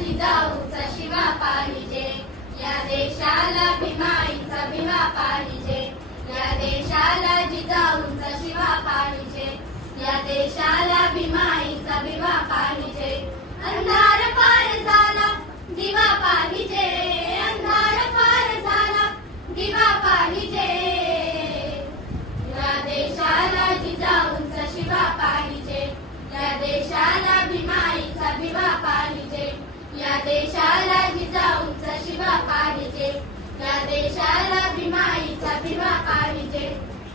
जिजाऊचा शिवा पाहिजे. या देशाला भीमाईचा भीमा पाहिजे. देशाला भीमाईचा भीमा पाहिजे.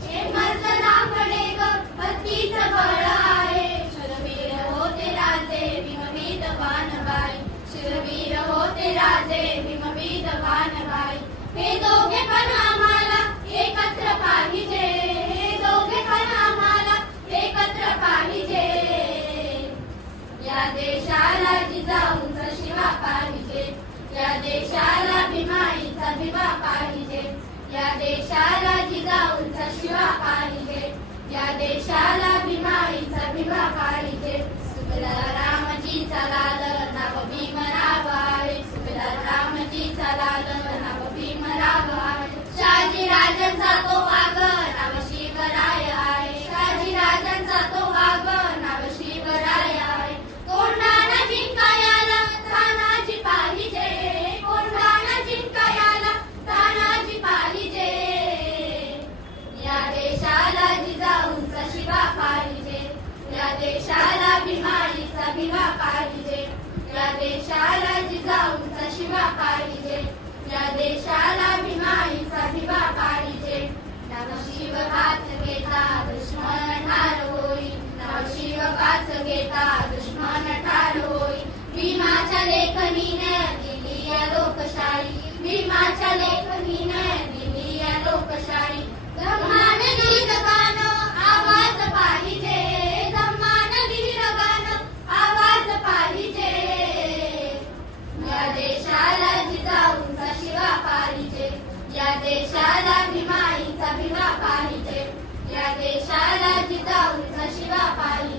हे मर्दनाकडे ग हत्तीचं बळ आहे. शूरवीर होते राजे भीमवीर वानबाई शूरवीर होते राजे भीमवीर वानबाई हे दोघे पण आम्हाला एकत्र पाहिजे. हे दोघे पण आम्हाला एकत्र पाहिजे. या देशाला जिजाऊंचा शिवा पाहिजे. या देशाला भीमाई भिवा पाहिजे या देशाला जिजाऊंचा शिवा पाहिजे. या देशाला भीमा लोकशाही. भीमाच्या लेखनीने दिली या लोकशाही. धम्मान गीत गाणं आवाज पाहिजे. धम्मान गीत गाणं आवाज पाहिजे. या देशाला जिजाऊंचा शिवा पाहिजे. या देशाला भीमाईचा भीमा पाहिजे. या देशाला जिजाऊंचा शिवा पाहिजे.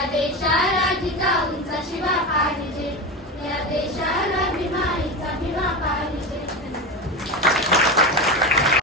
या देशाला जिचा उंचा शिवा पाहिजे. या देशाला